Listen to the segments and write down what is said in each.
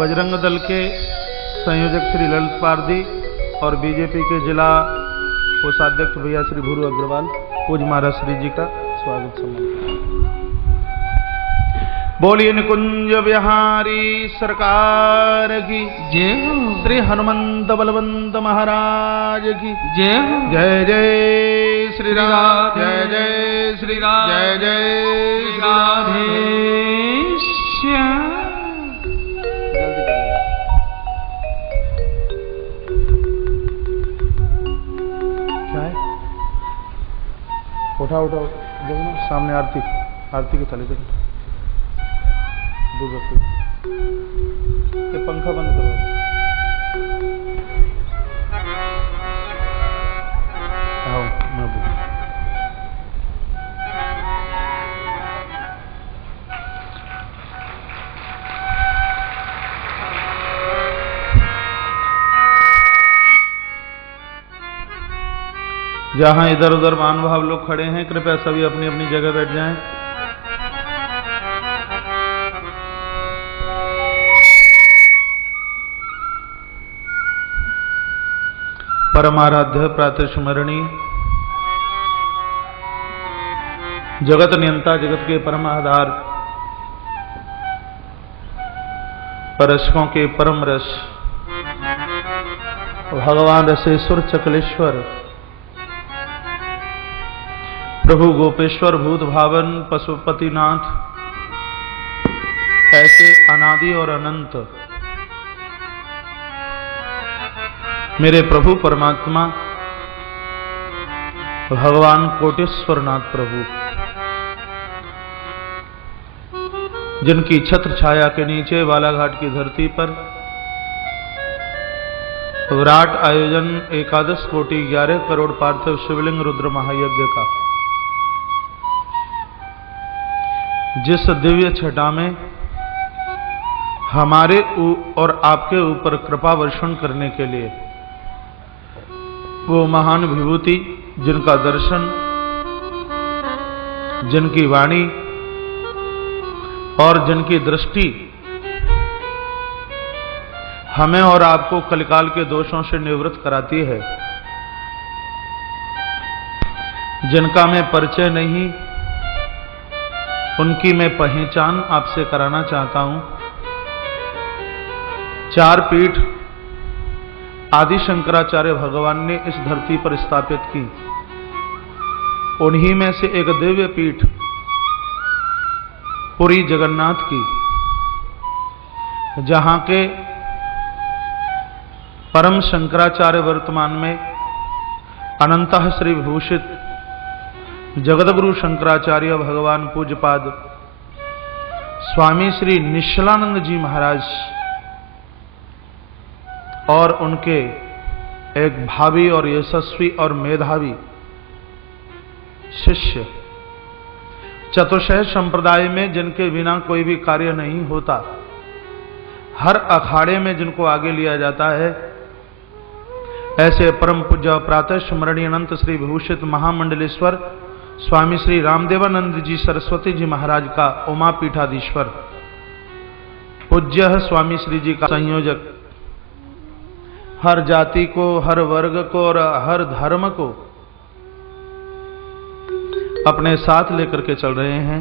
बजरंग दल के संयोजक श्री ललित पारदी और बीजेपी के जिला कोषाध्यक्ष भैया श्री भूरू अग्रवाल, पूज महाराज श्री जी का स्वागत सम्मान। बोलिए निकुंज बिहारी सरकार की जय हो। श्री हनुमंत बलवंत महाराज की जय हो। जय जय श्री राम, जय जय श्री राम, जय जय श्री राधे श्याम। जल्दी करिए। क्या है? उठाओ उठाओ, देखो ना सामने आरती, आरती के थाली देखो, दूर रखो। ये पंखा बंद करो। आओ मैं बोलूं। जहां इधर उधर महानुभाव लोग खड़े हैं, कृपया सभी अपनी अपनी जगह बैठ जाएं। परमाराध्य प्रातस्मरणीय जगत नियंता, जगत के परम आधार, परशकों के परम रस, भगवान रसेश्वर चकलेश्वर, प्रभु गोपेश्वर भूत भावन पशुपतिनाथ, ऐसे अनादि और अनंत मेरे प्रभु परमात्मा भगवान कोटेश्वरनाथ प्रभु, जिनकी छत्र छाया के नीचे बालाघाट की धरती पर विराट आयोजन 11 कोटि 11 करोड़ पार्थिव शिवलिंग रुद्र महायज्ञ का जिस दिव्य छटा में हमारे और आपके ऊपर कृपा वर्षण करने के लिए वो महान विभूति, जिनका दर्शन, जिनकी वाणी और जिनकी दृष्टि हमें और आपको कलिकाल के दोषों से निवृत्त कराती है, जिनका मैं परिचय नहीं, उनकी मैं पहचान आपसे कराना चाहता हूं। चार पीठ आदि शंकराचार्य भगवान ने इस धरती पर स्थापित की, उन्हीं में से एक दिव्य पीठ पुरी जगन्नाथ की, जहां के परम शंकराचार्य वर्तमान में अनंतः श्री विभूषित जगदगुरु शंकराचार्य भगवान पूज्यपाद स्वामी श्री निश्चलानंद जी महाराज और उनके एक भावी और यशस्वी और मेधावी शिष्य, चतुर्शय संप्रदाय में जिनके बिना कोई भी कार्य नहीं होता, हर अखाड़े में जिनको आगे लिया जाता है, ऐसे परम पूज्य प्रातः स्मरणीय अनंत श्री विभूषित महामंडलेश्वर स्वामी श्री रामदेवानंद जी सरस्वती जी महाराज का उमा पीठाधीश्वर पूज्य स्वामी श्री जी का संयोजक, हर जाति को, हर वर्ग को और हर धर्म को अपने साथ लेकर के चल रहे हैं।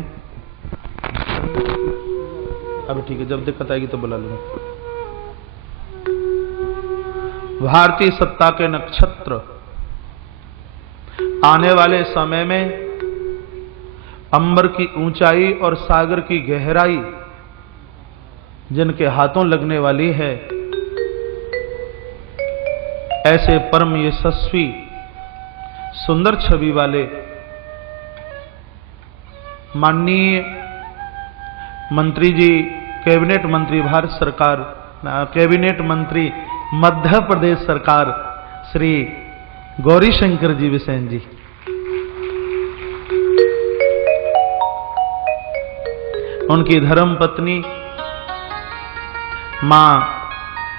अब ठीक है, जब दिक्कत आएगी तो बुला लूंगा। भारतीय सत्ता के नक्षत्र आने वाले समय में अंबर की ऊंचाई और सागर की गहराई जिनके हाथों लगने वाली है, ऐसे परम यशस्वी सुंदर छवि वाले माननीय मंत्री जी, कैबिनेट मंत्री भारत सरकार, कैबिनेट मंत्री मध्य प्रदेश सरकार श्री गौरी शंकर जी बिसेन जी, उनकी धर्म पत्नी मां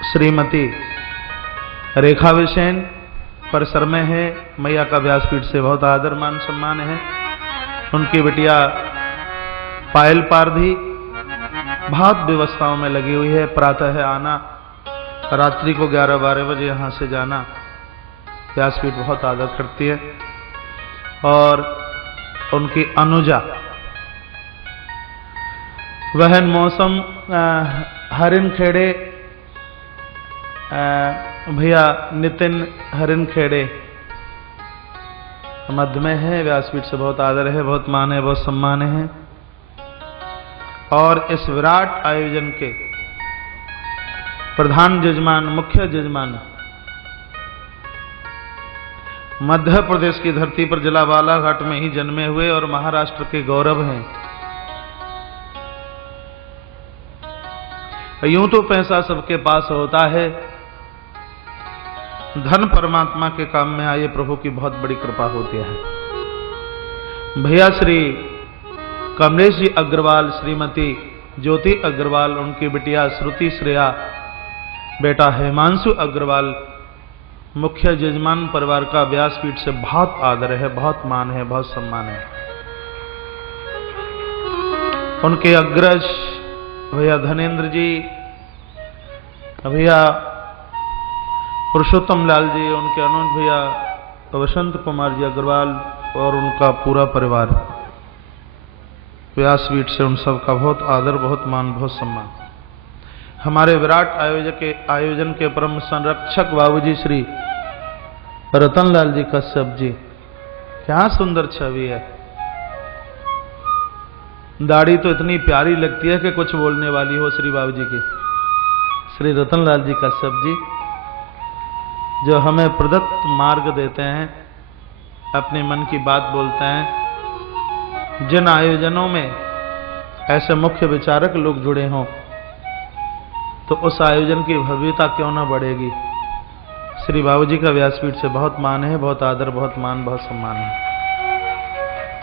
श्रीमती रेखा बिसेन परिसर में है। मैया का व्यासपीठ से बहुत आदर मान सम्मान है। उनकी बिटिया पायल पारधी बहुत व्यवस्थाओं में लगी हुई है। प्रातः है आना, रात्रि को 11-12 बजे यहाँ से जाना। व्यासपीठ बहुत आदर करती है। और उनकी अनुजा वहन मौसम हरिन खेड़े, भैया नितिन हरिन खेड़े मध्य में है। व्यासपीठ से बहुत आदर है, बहुत मान है, बहुत सम्मान है। और इस विराट आयोजन के प्रधान जजमान, मुख्य जजमान, मध्य प्रदेश की धरती पर जलावाला घाट में ही जन्मे हुए और महाराष्ट्र के गौरव हैं। यूं तो पैसा सबके पास होता है, धन परमात्मा के काम में आए प्रभु की बहुत बड़ी कृपा होती है। भैया श्री कमलेश जी अग्रवाल, श्रीमती ज्योति अग्रवाल, उनकी बिटिया श्रुति श्रेया, बेटा हिमांशु अग्रवाल, मुख्य जजमान परिवार का व्यासपीठ से बहुत आदर है, बहुत मान है, बहुत सम्मान है। उनके अग्रज भैया धनेन्द्र जी, भैया पुरुषोत्तम लाल जी, उनके अनुज भैया वसंत कुमार जी अग्रवाल और उनका पूरा परिवार, व्यासपीठ से उन सब का बहुत आदर, बहुत मान, बहुत सम्मान। हमारे विराट आयोजन के परम संरक्षक बाबूजी श्री रतनलाल जी कश्यप जी, क्या सुंदर छवि है। दाढ़ी तो इतनी प्यारी लगती है कि कुछ बोलने वाली हो श्री बाबूजी की। श्री रतनलाल जी कश्यप जी जो हमें प्रदत्त मार्ग देते हैं, अपने मन की बात बोलते हैं। जिन आयोजनों में ऐसे मुख्य विचारक लोग जुड़े हों तो उस आयोजन की भव्यता क्यों ना बढ़ेगी। श्री बाबूजी का व्यासपीठ से बहुत मान है, बहुत आदर, बहुत मान, बहुत सम्मान है।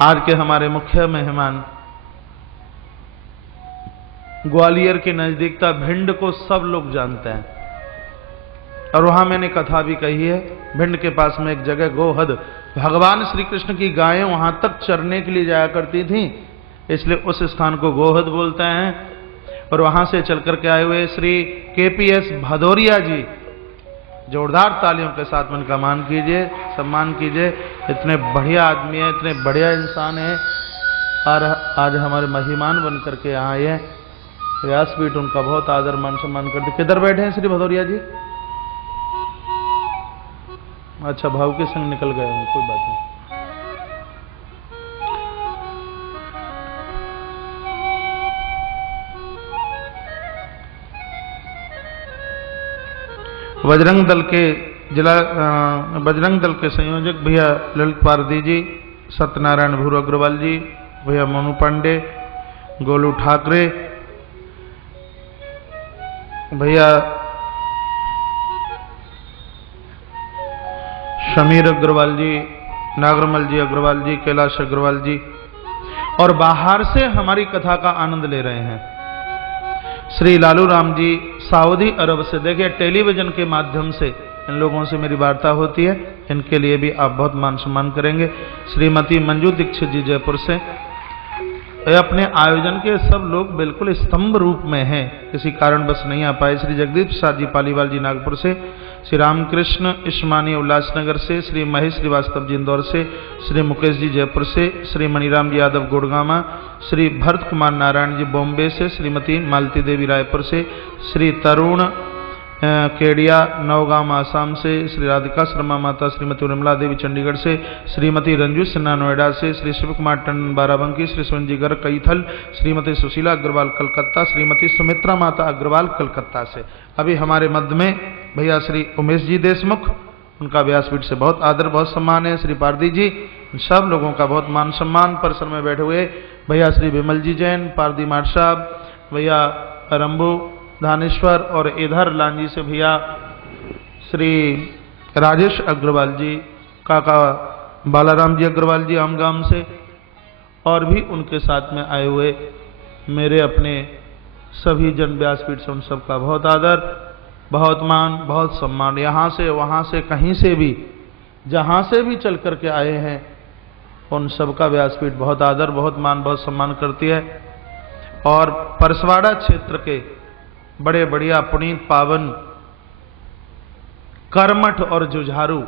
आज के हमारे मुख्य मेहमान ग्वालियर के नजदीकता भिंड को सब लोग जानते हैं और वहां मैंने कथा भी कही है। भिंड के पास में एक जगह गोहद, भगवान श्री कृष्ण की गायें वहां तक चरने के लिए जाया करती थीं, इसलिए उस स्थान को गोहद बोलते हैं। और वहां से चल करके आए हुए श्री KPS भदौरिया जी, जोरदार तालियों के साथ में उनका मान कीजिए, सम्मान कीजिए। इतने बढ़िया आदमी है, इतने बढ़िया इंसान है और आज हमारे मेहमान बन करके यहाँ आए हैं। व्यासपीठ उनका बहुत आदर, मान, सम्मान करते। किधर बैठे हैं श्री भदौरिया जी? अच्छा, भाव के संग निकल गए हैं, कोई बात नहीं। बजरंग दल के संयोजक भैया ललित पारदी जी, सत्यनारायण भूर अग्रवाल जी, भैया मोनू पांडे, गोलू ठाकरे, भैया शमीर अग्रवाल जी, नागरमल जी अग्रवाल जी, कैलाश अग्रवाल जी, और बाहर से हमारी कथा का आनंद ले रहे हैं श्री लालू राम जी सऊदी अरब से। देखिए, टेलीविजन के माध्यम से इन लोगों से मेरी वार्ता होती है, इनके लिए भी आप बहुत मान सम्मान करेंगे। श्रीमती मंजू दीक्षित जी जयपुर से। अपने आयोजन के सब लोग बिल्कुल स्तंभ रूप में हैं, किसी कारणवश नहीं आ पाए। श्री जगदीप प्रसाद जी पालीवाल जी नागपुर से, श्री रामकृष्ण इस्मानी उल्लासनगर से, श्री महेश श्रीवास्तव जी इंदौर से, श्री मुकेश जी जयपुर से, श्री मणिराम जी यादव गुड़गामा, श्री भरत कुमार नारायण जी बॉम्बे से, श्रीमती मालती देवी रायपुर से, श्री तरुण केडिया नौगांव आसाम से, श्री राधिका शर्मा माता श्रीमती उर्मिला देवी चंडीगढ़ से, श्रीमती रंजू सिन्हा नोएडा से, श्री शिव कुमार टंडन बाराबंकी, श्री सुंजी गर्ग कैथल, श्रीमती सुशीला अग्रवाल कलकत्ता, श्रीमती सुमित्रा माता अग्रवाल कलकत्ता से। अभी हमारे मध्य में भैया श्री उमेश जी देशमुख, उनका व्यासपीठ से बहुत आदर, बहुत सम्मान है। श्री पारदी जी, सब लोगों का बहुत मान सम्मान। परिसर में बैठे हुए भैया श्री विमल जी जैन, पारदी माट साहब, भैया रंबू धानेश्वर, और इधर लांजी से भैया श्री राजेश अग्रवाल जी, काका बालाराम जी अग्रवाल जी आमगाम से, और भी उनके साथ में आए हुए मेरे अपने सभी जन व्यासपीठ से उन सबका बहुत आदर, बहुत मान, बहुत सम्मान। यहाँ से वहाँ से कहीं से भी, जहाँ से भी चल करके आए हैं, उन सबका व्यासपीठ बहुत आदर, बहुत मान, बहुत सम्मान करती है। और परसवाड़ा क्षेत्र के बड़े बढ़िया पुनीत पावन कर्मठ और जुझारू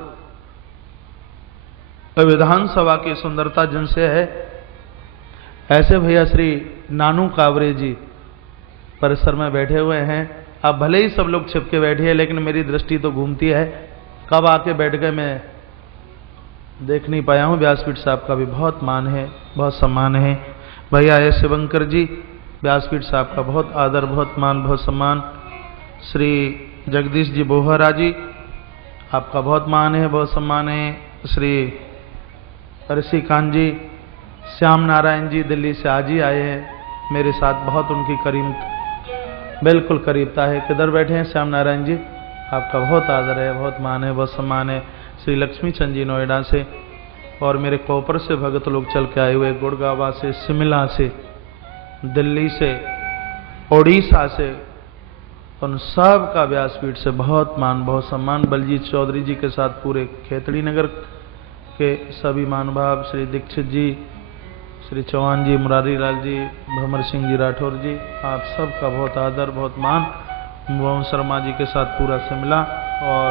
विधानसभा की सुंदरता जिनसे है, ऐसे भैया श्री नानू कावरे जी परिसर में बैठे हुए हैं। अब भले ही सब लोग छिप के बैठे हैं, लेकिन मेरी दृष्टि तो घूमती है। कब आके बैठ गए मैं देख नहीं पाया हूं। व्यासपीठ साहब का भी बहुत मान है, बहुत सम्मान है। भैया एस शिवंकर जी, व्यासपीठ साहब का बहुत आदर, बहुत मान, बहुत सम्मान। श्री जगदीश जी बोहरा जी, आपका बहुत मान है, बहुत सम्मान है। श्री ऋषिकांत जी, श्याम नारायण जी दिल्ली से आज ही आए हैं मेरे साथ, बहुत उनकी बिल्कुल करीबता है। किधर बैठे हैं श्याम नारायण जी, आपका बहुत आदर है, बहुत मान है, बहुत सम्मान है। श्री लक्ष्मी चंद जी नोएडा से, और मेरे कोपर से भगत लोग चल के आए हुए, गुड़गावा से, शिमला से, दिल्ली से, ओडिशा से, उन सब का व्यासपीठ से बहुत मान, बहुत सम्मान। बलजीत चौधरी जी के साथ पूरे खेतड़ी नगर के सभी महानुभाव, श्री दीक्षित जी, श्री चौहान जी, मुरारी लाल जी, भमर सिंह जी राठौर जी, आप सब का बहुत आदर, बहुत मान। मोहन शर्मा जी के साथ पूरा शिमला, और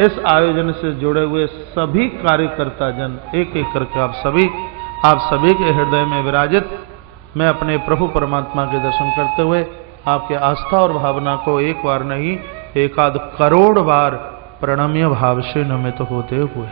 इस आयोजन से जुड़े हुए सभी कार्यकर्ता जन, एक एक करके आप सभी के हृदय में विराजित मैं अपने प्रभु परमात्मा के दर्शन करते हुए आपके आस्था और भावना को एक बार नहीं, एकाध करोड़ बार प्रणम्य भाव से नमित होते हुए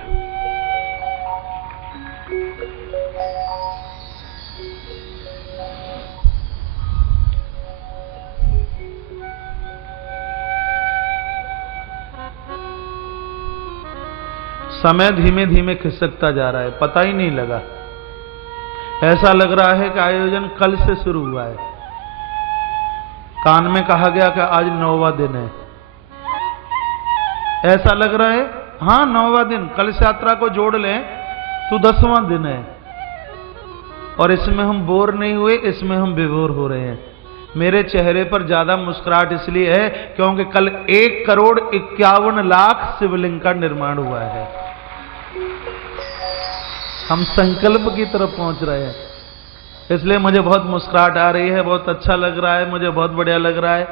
समय धीमे धीमे खिसकता जा रहा है, पता ही नहीं लगा। ऐसा लग रहा है कि आयोजन कल से शुरू हुआ है। कान में कहा गया कि आज 9वां दिन है, ऐसा लग रहा है। हाँ 9वां दिन, कल से यात्रा को जोड़ लें तो 10वां दिन है, और इसमें हम बोर नहीं हुए, इसमें हम विभोर हो रहे हैं। मेरे चेहरे पर ज्यादा मुस्कुराहट इसलिए है क्योंकि कल 1,51,00,000 शिवलिंग का निर्माण हुआ है। हम संकल्प की तरफ पहुंच रहे हैं, इसलिए मुझे बहुत मुस्कुराहट आ रही है, बहुत अच्छा लग रहा है, मुझे बहुत बढ़िया लग रहा है।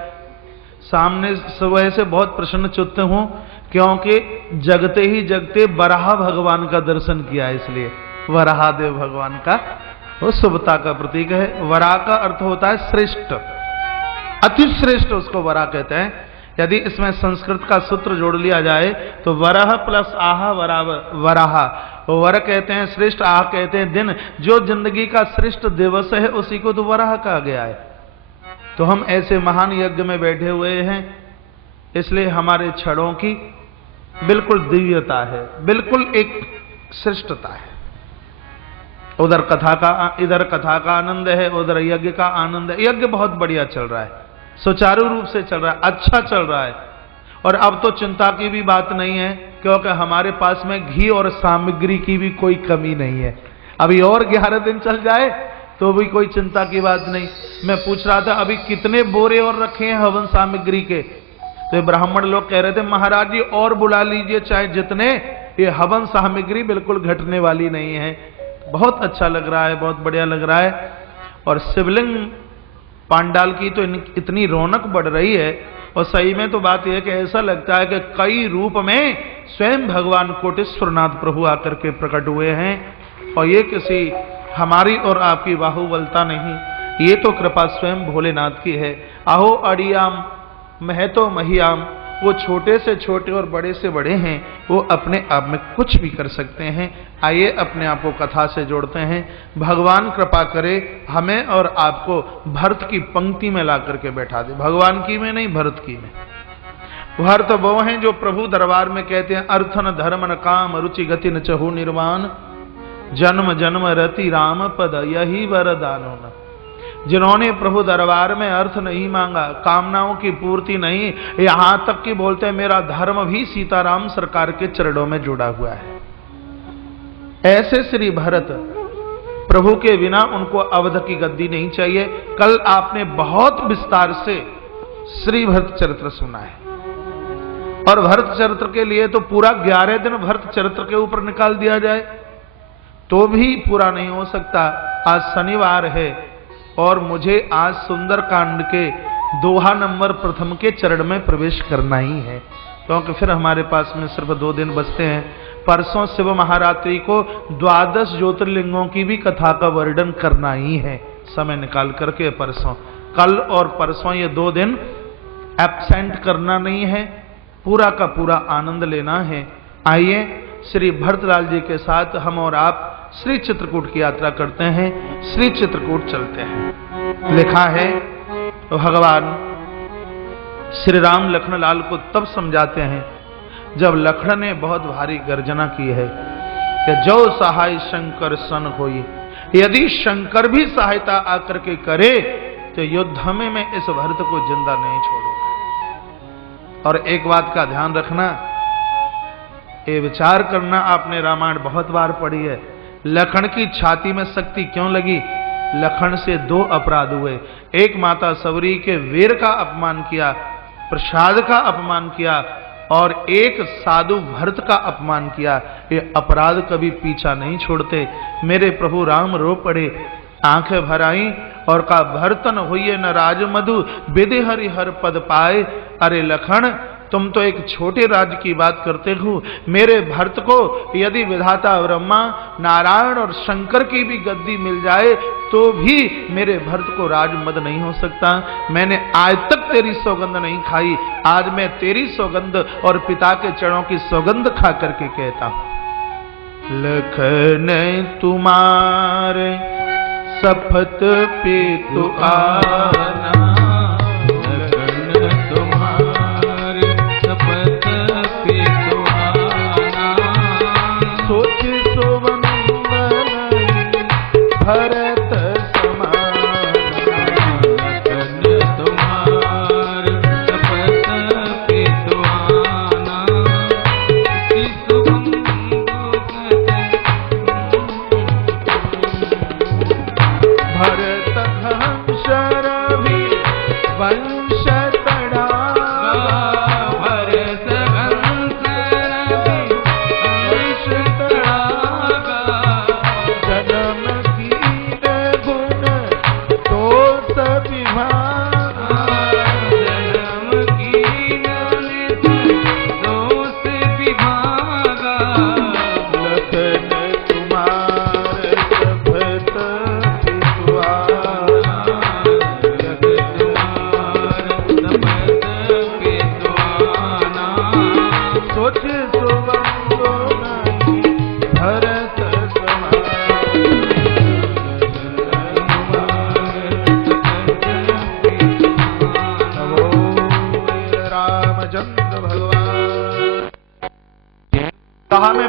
सामने सुबह से बहुत प्रसन्न चित्त हूं, क्योंकि जगते ही जगते वराह भगवान का दर्शन किया है, इसलिए वराहदेव भगवान का वो शुभता का प्रतीक है। वराह का अर्थ होता है श्रेष्ठ, अति श्रेष्ठ, उसको वराह कहते हैं। यदि इसमें संस्कृत का सूत्र जोड़ लिया जाए तो वरह प्लस आह बराबर वराह। वर कहते हैं श्रेष्ठ, आह कहते हैं दिन। जो जिंदगी का श्रेष्ठ दिवस है उसी को तो वराह कहा गया है। तो हम ऐसे महान यज्ञ में बैठे हुए हैं, इसलिए हमारे क्षणों की बिल्कुल दिव्यता है, बिल्कुल एक श्रेष्ठता है। इधर कथा का आनंद है, उधर यज्ञ का आनंद है। यज्ञ बहुत बढ़िया चल रहा है, सुचारू रूप से चल रहा है, अच्छा चल रहा है। और अब तो चिंता की भी बात नहीं है, क्योंकि हमारे पास में घी और सामग्री की भी कोई कमी नहीं है। अभी और 11 दिन चल जाए तो भी कोई चिंता की बात नहीं। मैं पूछ रहा था अभी कितने बोरे और रखे हैं हवन सामग्री के, तो ब्राह्मण लोग कह रहे थे महाराज जी और बुला लीजिए चाहे जितने, ये हवन सामग्री बिल्कुल घटने वाली नहीं है। बहुत अच्छा लग रहा है, बहुत बढ़िया लग रहा है। और शिवलिंग पांडाल की तो इतनी रौनक बढ़ रही है, और सही में तो बात यह है कि ऐसा लगता है कि कई रूप में स्वयं भगवान कोटेश्वरनाथ प्रभु आकर के प्रकट हुए हैं। और ये किसी हमारी और आपकी बाहुबलता नहीं, ये तो कृपा स्वयं भोलेनाथ की है। आहो अड़ियाम महतो महियाम, वो छोटे से छोटे और बड़े से बड़े हैं, वो अपने आप में कुछ भी कर सकते हैं। आइए अपने आप को कथा से जोड़ते हैं। भगवान कृपा करे हमें और आपको भरत की पंक्ति में ला करके बैठा दे, भगवान की में नहीं, भरत की में। भरत वो हैं जो प्रभु दरबार में कहते हैं अर्थन धर्म न काम रुचि गति न चहु निर्वाण, जन्म जन्म रति राम पद यही वरदानो न। जिन्होंने प्रभु दरबार में अर्थ नहीं मांगा, कामनाओं की पूर्ति नहीं, यहां तक कि बोलते हैं मेरा धर्म भी सीताराम सरकार के चरणों में जुड़ा हुआ है। ऐसे श्री भरत प्रभु के बिना उनको अवध की गद्दी नहीं चाहिए। कल आपने बहुत विस्तार से श्री भरत चरित्र सुना है, और भरत चरित्र के लिए तो पूरा 11 दिन भरत चरित्र के ऊपर निकाल दिया जाए तो भी पूरा नहीं हो सकता। आज शनिवार है, और मुझे आज सुंदर कांड के दोहा नंबर प्रथम के चरण में प्रवेश करना ही है, क्योंकि फिर हमारे पास में सिर्फ 2 दिन बचते हैं। परसों शिव महारात्रि को 12 ज्योतिर्लिंगों की भी कथा का वर्णन करना ही है, समय निकाल करके परसों, कल और परसों ये 2 दिन एब्सेंट करना नहीं है, पूरा का पूरा आनंद लेना है। आइए श्री भरतलाल जी के साथ हम और आप श्री चित्रकूट की यात्रा करते हैं, श्री चित्रकूट चलते हैं। लिखा है भगवान श्री राम लखनलाल को तब समझाते हैं जब लखन ने बहुत भारी गर्जना की है कि जो सहाय शंकर सन होई, यदि शंकर भी सहायता आकर के करे तो युद्ध में मैं इस भरत को जिंदा नहीं छोड़ूंगा। और एक बात का ध्यान रखना, ये विचार करना, आपने रामायण बहुत बार पढ़ी है, लखन की छाती में शक्ति क्यों लगी? लखन से 2 अपराध हुए, एक माता सबरी के वीर का अपमान किया, प्रसाद का अपमान किया, और एक साधु भरत का अपमान किया। ये अपराध कभी पीछा नहीं छोड़ते। मेरे प्रभु राम रो पड़े, आंखें भर आई और कहा भरतन हुए न राज मधु विधि हरि हर पद पाए। अरे लखन, तुम तो एक छोटे राज्य की बात करते हो, मेरे भरत को यदि विधाता ब्रह्मा नारायण और शंकर की भी गद्दी मिल जाए तो भी मेरे भरत को राजमद नहीं हो सकता। मैंने आज तक तेरी सौगंध नहीं खाई, आज मैं तेरी सौगंध और पिता के चरणों की सौगंध खा करके कहता हूं। लखन तुम्हारे शपथ पे तो आना, भरत समान लखन तुम्हार शपथ पे तो आना, भरत हंस रवि वंश तड़ागा, भरत हंस रवि वंश तड़ागा, जन्म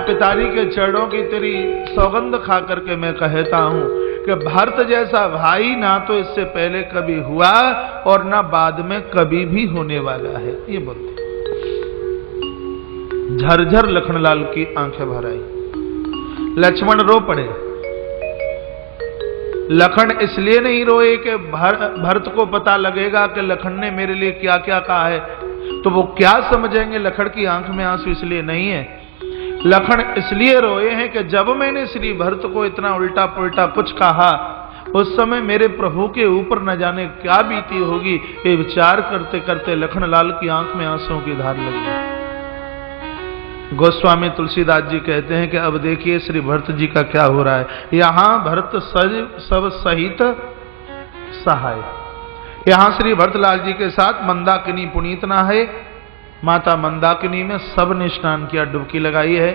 पिताजी के चरणों की तेरी सौगंध खा करके मैं कहता हूं कि भरत जैसा भाई ना तो इससे पहले कभी हुआ और ना बाद में कभी भी होने वाला है। ये बोलते झरझर लखनलाल की आंखें भर आई, लक्ष्मण रो पड़े। लखन इसलिए नहीं रोए कि भरत को पता लगेगा कि लखन ने मेरे लिए क्या क्या कहा है तो वो क्या समझेंगे। लखन की आंख में आंसू इसलिए नहीं है, लखन इसलिए रोए हैं कि जब मैंने श्री भरत को इतना उल्टा पुल्टा कुछ कहा उस समय मेरे प्रभु के ऊपर न जाने क्या बीती होगी। ये विचार करते करते लखनलाल की आंख में आंसुओं की धार लगी। गोस्वामी तुलसीदास जी कहते हैं कि अब देखिए श्री भरत जी का क्या हो रहा है। यहां भरत सब सहित सहाय, यहां श्री भरतलाल जी के साथ मंदाकिनी पुनीतना है। माता मंदाकिनी में सब ने स्नान किया, डुबकी लगाई है।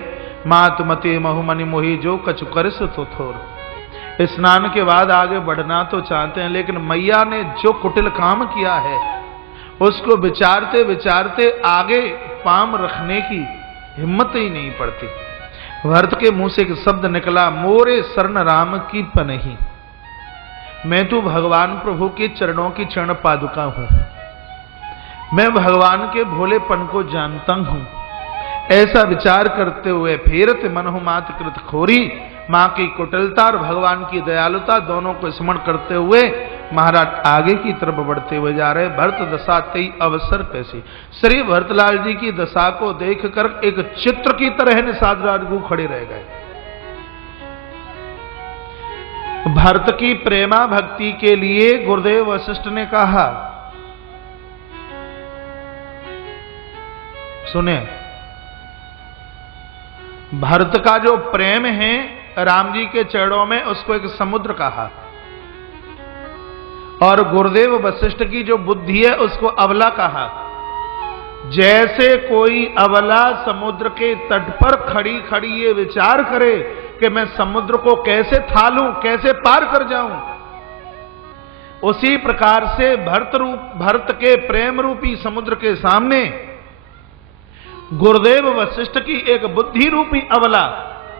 मात मते महुमनि मोहि जो कछु करस तो थोर। स्नान के बाद आगे बढ़ना तो चाहते हैं, लेकिन मैया ने जो कुटिल काम किया है उसको विचारते विचारते आगे पाम रखने की हिम्मत ही नहीं पड़ती। भरत के मुंह से एक शब्द निकला, मोरे शरण राम की पनही। मैं तो भगवान प्रभु के चरणों की चरण पादुका हूं, मैं भगवान के भोलेपन को जानता हूं। ऐसा विचार करते हुए फेरत मनहु मात कृत खोरी, मां की कुटिलता और भगवान की दयालुता दोनों को स्मरण करते हुए महाराज आगे की तरफ बढ़ते हुए जा रहे। भरत दशा तेई अवसर कैसी। श्री भरतलाल जी की दशा को देखकर एक चित्र की तरह निषाद राजगु खड़े रह गए। भरत की प्रेमा भक्ति के लिए गुरुदेव वशिष्ठ ने कहा, सुने, भरत का जो प्रेम है राम जी के चरणों में, उसको एक समुद्र कहा, और गुरुदेव वशिष्ठ की जो बुद्धि है उसको अबला कहा। जैसे कोई अबला समुद्र के तट पर खड़ी खड़ी ये विचार करे कि मैं समुद्र को कैसे थालूं, कैसे पार कर जाऊं, उसी प्रकार से भरत के प्रेम रूपी समुद्र के सामने गुरुदेव वशिष्ठ की एक बुद्धि रूपी अबला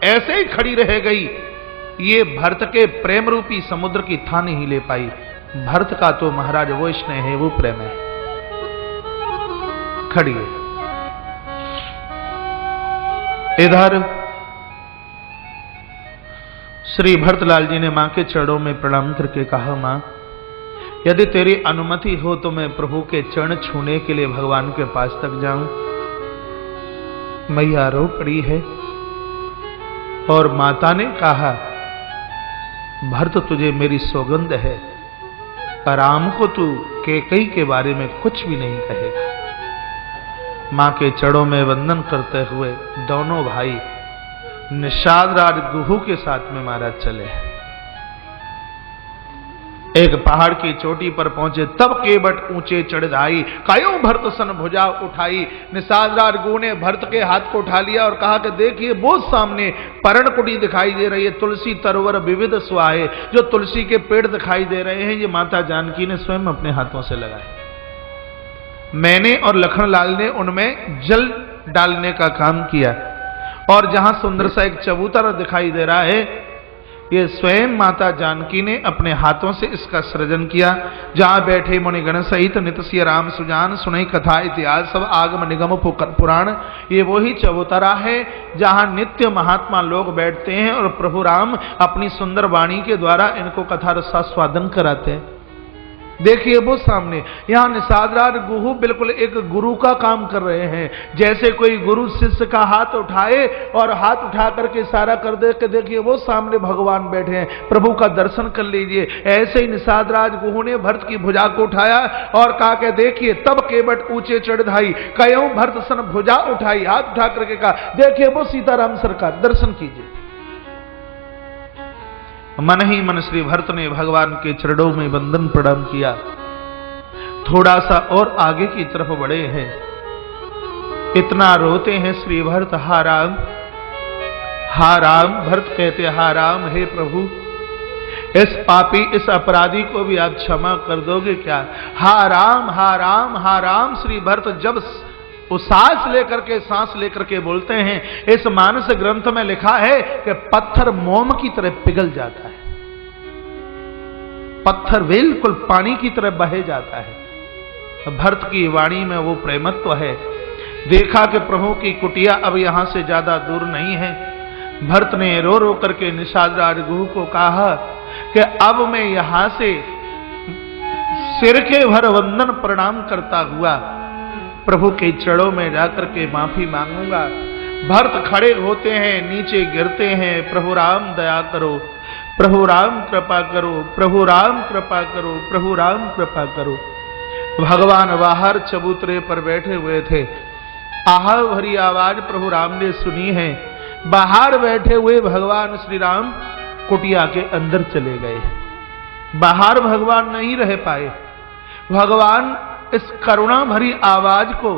ऐसे ही खड़ी रह गई। ये भरत के प्रेम रूपी समुद्र की था नहीं ले पाई। भरत का तो महाराज वो स्नेह है, वो प्रेम है, खड़ी है। इधर श्री भरतलाल जी ने मां के चरणों में प्रणाम करके कहा, मां यदि तेरी अनुमति हो तो मैं प्रभु के चरण छूने के लिए भगवान के पास तक जाऊं। मैया रो पड़ी है और माता ने कहा, भरत तुझे मेरी सौगंध है, राम को तू कैकेयी के बारे में कुछ भी नहीं कहेगा। मां के चरणों में वंदन करते हुए दोनों भाई निषाद राज गुहू के साथ में महाराज चले। एक पहाड़ की चोटी पर पहुंचे, तब केवट ऊंचे चढ़ाई, कायों भरत सन भुजा उठाई। निषाद राज गुहू ने भरत के हाथ को उठा लिया और कहा कि देखिए वो सामने पर्णकुटी दिखाई दे रही है, तुलसी तरोवर विविध सुहाए, जो तुलसी के पेड़ दिखाई दे रहे हैं, ये माता जानकी ने स्वयं अपने हाथों से लगाए। मैंने और लखनलाल ने उनमें जल डालने का काम किया, और जहां सुंदर सा एक चबूतरा दिखाई दे रहा है, ये स्वयं माता जानकी ने अपने हाथों से इसका सृजन किया। जहां बैठे मुनिगण सहित नित सिय राम सुजान, सुनई कथा इतिहास सब आगम निगम पुराण। ये वही चबूतरा है जहां नित्य महात्मा लोग बैठते हैं और प्रभु राम अपनी सुंदर वाणी के द्वारा इनको कथा रसास्वादन कराते हैं। देखिए वो सामने, यहां निषाद राज गुहू बिल्कुल एक गुरु का काम कर रहे हैं। जैसे कोई गुरु शिष्य का हाथ उठाए और हाथ उठा करके इशारा कर दे कि देखिए वो सामने भगवान बैठे हैं, प्रभु का दर्शन कर लीजिए। ऐसे ही निषाद राज गुहू ने भरत की भुजा को उठाया और कहा कि देखिए, तब केवट ऊंचे चढ़ाई, कयों भरत सन भुजा उठाई। हाथ उठा करके कहा, देखिए वो सीताराम सरकार, दर्शन कीजिए। मन ही मन श्री भरत ने भगवान के चरणों में वंदन प्रणाम किया। थोड़ा सा और आगे की तरफ बढ़े हैं, इतना रोते हैं श्री भरत, हा राम हा राम। भरत कहते, हा राम, हे प्रभु, इस पापी इस अपराधी को भी आप क्षमा कर दोगे क्या? हा राम हा राम हा राम। श्री भरत जब वो सांस लेकर के बोलते हैं, इस मानस ग्रंथ में लिखा है कि पत्थर मोम की तरह पिघल जाता है, पत्थर बिल्कुल पानी की तरह बहे जाता है। भरत की वाणी में वो प्रेमत्व है। देखा कि प्रभु की कुटिया अब यहां से ज्यादा दूर नहीं है। भरत ने रो रो करके निषाद राज गुहू को कहा कि अब मैं यहां से सिर के भर वंदन प्रणाम करता हुआ प्रभु के चरणों में जाकर के माफी मांगूंगा। भरत खड़े होते हैं, नीचे गिरते हैं, प्रभु राम दया करो, प्रभु राम कृपा करो, प्रभु राम कृपा करो, प्रभु राम कृपा करो। भगवान बाहर चबूतरे पर बैठे हुए थे। आहा भरी आवाज प्रभु राम ने सुनी है। बाहर बैठे हुए भगवान श्री राम कुटिया के अंदर चले गए। बाहर भगवान नहीं रह पाए। भगवान इस करुणा भरी आवाज को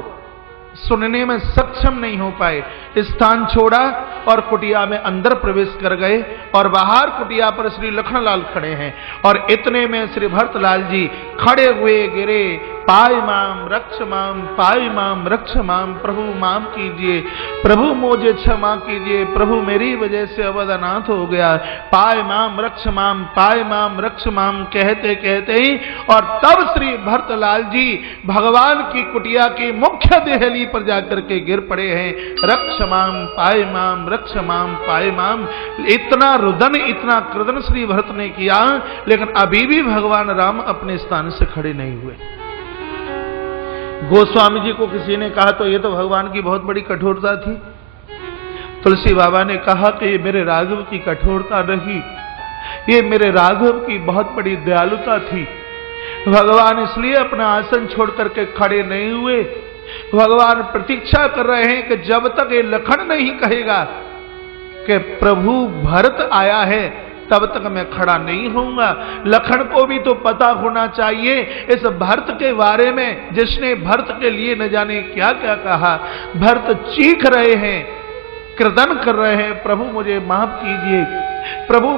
सुनने में सक्षम नहीं हो पाए। स्थान छोड़ा और कुटिया में अंदर प्रवेश कर गए, और बाहर कुटिया पर श्री लखनलाल खड़े हैं। और इतने में श्री भरतलाल जी खड़े हुए गिरे, पाय माम रक्ष माम, पाय माम रक्ष माम, प्रभु माम कीजिए, प्रभु मुझे क्षमा कीजिए, प्रभु मेरी वजह से अवध अनाथ हो गया, पाय माम रक्ष माम, पाय माम रक्ष माम कहते कहते ही, और तब श्री भरतलाल जी भगवान की कुटिया की मुख्य देहली पर जाकर के गिर पड़े हैं। रक्ष माम, पाय माम, रक्ष माम, पाय माम। इतना रुदन, इतना क्रदन श्री भरत ने किया, लेकिन अभी भी भगवान राम अपने स्थान से खड़े नहीं हुए। गोस्वामी जी को किसी ने कहा तो ये तो भगवान की बहुत बड़ी कठोरता थी। तुलसी बाबा ने कहा कि ये मेरे राघव की कठोरता नहीं, ये मेरे राघव की बहुत बड़ी दयालुता थी। भगवान इसलिए अपना आसन छोड़ करके खड़े नहीं हुए। भगवान प्रतीक्षा कर रहे हैं कि जब तक ये लखन नहीं कहेगा कि प्रभु भरत आया है, तब तक मैं खड़ा नहीं होऊंगा। लखन को भी तो पता होना चाहिए इस भरत के बारे में, जिसने भरत के लिए न जाने क्या क्या कहा। भरत चीख रहे हैं, क्रदन कर रहे हैं, प्रभु मुझे माफ कीजिए, प्रभु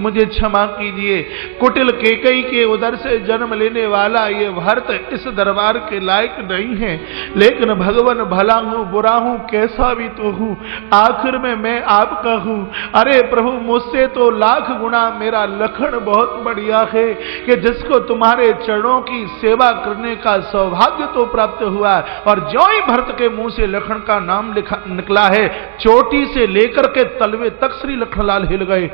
मुझे क्षमा कीजिए। कुटिल केकई के उदर से जन्म लेने वाला ये भरत इस दरबार के लायक नहीं है, लेकिन भगवान भला हूं बुरा हूं कैसा भी तो हूं, आखिर में मैं आपका हूं। अरे प्रभु मुझसे तो लाख गुना मेरा लखन बहुत बढ़िया है कि जिसको तुम्हारे चरणों की सेवा करने का सौभाग्य तो प्राप्त हुआ। और ज्यों ही भरत के मुंह से लखन का नाम निकला है, चोटी से लेकर के तलवे तक श्री लखनलाल हिल गए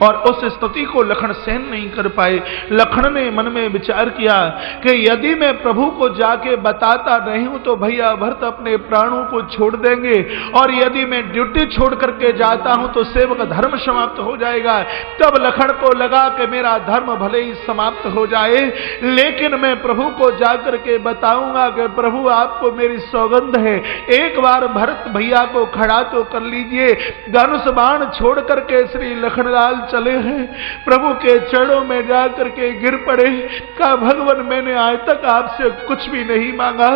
और उस स्तुति को लखन सहन नहीं कर पाए। लखन ने मन में विचार किया कि यदि मैं प्रभु को जाके बताता नहीं हूं तो भैया भरत अपने प्राणों को छोड़ देंगे, और यदि मैं ड्यूटी छोड़ करके जाता हूं तो सेवक धर्म समाप्त हो जाएगा। तब लखन को लगा कि मेरा धर्म भले ही समाप्त हो जाए, लेकिन मैं प्रभु को जाकर के बताऊंगा कि प्रभु आपको मेरी सौगंध है, एक बार भरत भैया को खड़ा तो कर लीजिए। धनुष बाण छोड़ करके श्री लखनलाल चले हैं, प्रभु के चरणों में जाकर के गिर पड़े। कहा भगवान मैंने आज तक आपसे कुछ भी नहीं मांगा,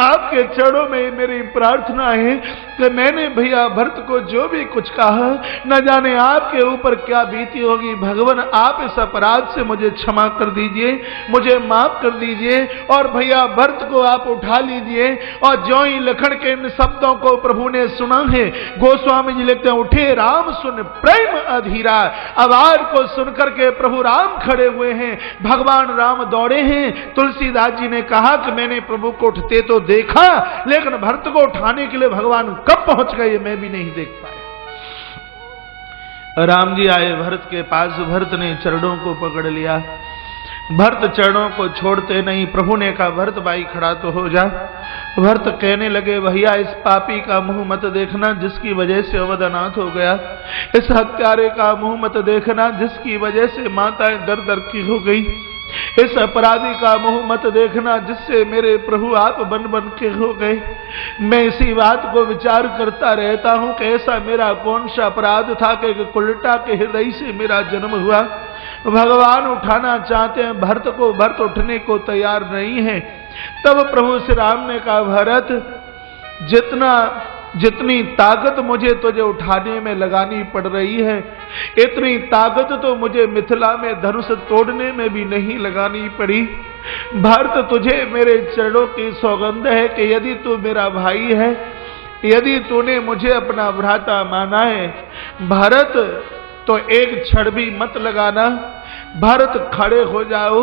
आपके चरणों में मेरी प्रार्थना है कि मैंने भैया भरत को जो भी कुछ कहा, न जाने आपके ऊपर क्या बीती होगी। भगवान आप इस अपराध से मुझे क्षमा कर दीजिए, मुझे माफ कर दीजिए, और भैया भरत को आप उठा लीजिए। और ज्यों ही लखन के इन शब्दों को प्रभु ने सुना है, गोस्वामी जी लिखते हैं, उठे राम सुन प्रेम अधीरा। आवाज को सुनकर के प्रभु राम खड़े हुए हैं, भगवान राम दौड़े हैं। तुलसीदास जी ने कहा कि मैंने प्रभु को उठते तो देखा, लेकिन भरत को उठाने के लिए भगवान कब पहुंच गए मैं भी नहीं देख पाया। राम जी आए भरत के पास, भरत ने चरणों को पकड़ लिया। भरत चरणों को छोड़ते नहीं। प्रभु ने कहा भरत भाई खड़ा तो हो जा। भरत कहने लगे भैया इस पापी का मुंह मत देखना जिसकी वजह से अवध अनाथ हो गया, इस हत्यारे का मुंह मत देखना जिसकी वजह से माताएं दर दर की हो गई, इस अपराधी का मुंह मत देखना जिससे मेरे प्रभु आप बन बन के हो गए। मैं इसी बात को विचार करता रहता हूं कि ऐसा मेरा कौन सा अपराध था कि कुलटा के हृदय से मेरा जन्म हुआ। भगवान उठाना चाहते हैं भरत को, भरत उठने को तैयार नहीं है। तब प्रभु श्री राम ने कहा भरत जितनी ताकत मुझे तुझे उठाने में लगानी पड़ रही है, इतनी ताकत तो मुझे मिथिला में धनुष तोड़ने में भी नहीं लगानी पड़ी। भरत तुझे मेरे चरणों की सौगंध है कि यदि तू मेरा भाई है, यदि तूने मुझे अपना भ्राता माना है, भरत तो एक क्षण भी मत लगाना। भरत खड़े हो जाओ।